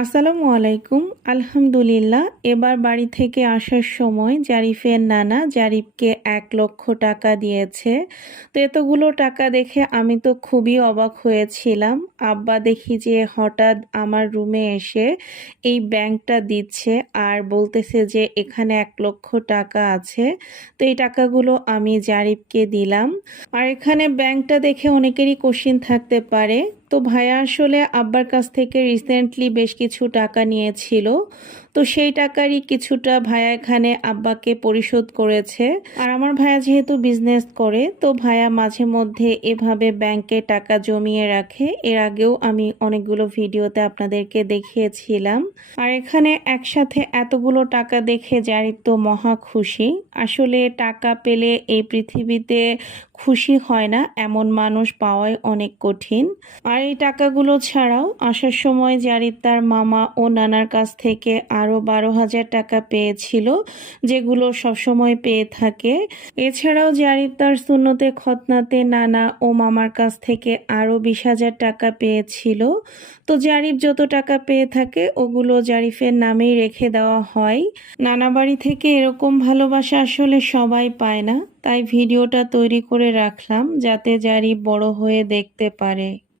আসসালামু আলাইকুম। আলহামদুলিল্লাহ, এবার বাড়ি থেকে আসার সময় জারিফের নানা জারিফকে ১,০০,০০০ টাকা দিয়েছে। তো এতগুলো টাকা দেখে আমি তো খুবই অবাক হয়েছিলাম। আব্বা দেখি যে হঠাৎ আমার রুমে এসে এই ব্যাংকটা দিচ্ছে আর বলতেছে যে এখানে ১,০০,০০০ টাকা আছে। তো এই টাকাগুলো আমি জারিফকে দিলাম। আর এখানে ব্যাংকটা দেখে অনেকেরই কোশ্চেন থাকতে পারে। তো ভাইয়া আসলে আব্বার কাছ থেকে রিসেন্টলি বেশ কিছু টাকা নিয়েছিল। তো সেই টাকারই কিছুটা ভাইয়া এখানে আব্বাকে পরিশোধ করেছে। আর আমার ভাইয়া যেহেতু বিজনেস করে, তো ভাইয়া মাঝে মধ্যে এভাবে ব্যাংকে টাকা জমিয়ে রাখে। এর আগেও আমি অনেকগুলো ভিডিওতে আপনাদেরকে দেখিয়েছিলাম। আর এখানে একসাথে এতগুলো টাকা দেখে জারিফ তো মহা খুশি। আসলে টাকা পেলে এই পৃথিবীতে খুশি হয় না এমন মানুষ পাওয়াই অনেক কঠিন। আর এই টাকাগুলো ছাড়াও আসার সময় জারিফ তার মামা ও নানার কাছ থেকে আরও ১২,০০০ টাকা পেয়েছিল, যেগুলো সবসময় পেয়ে থাকে। এছাড়াও জারিফ তার সুন্নতে খতনাতে নানা ও মামার কাছ থেকে আরও ২০,০০০ টাকা পেয়েছিল। তো জারিফ যত টাকা পেয়ে থাকে ওগুলো জারিফের নামেই রেখে দেওয়া হয়। নানা বাড়ি থেকে এরকম ভালোবাসা আসলে সবাই পায় না, তাই ভিডিওটা তৈরি করে রাখলাম যাতে জারিফ বড় হয়ে দেখতে পারে।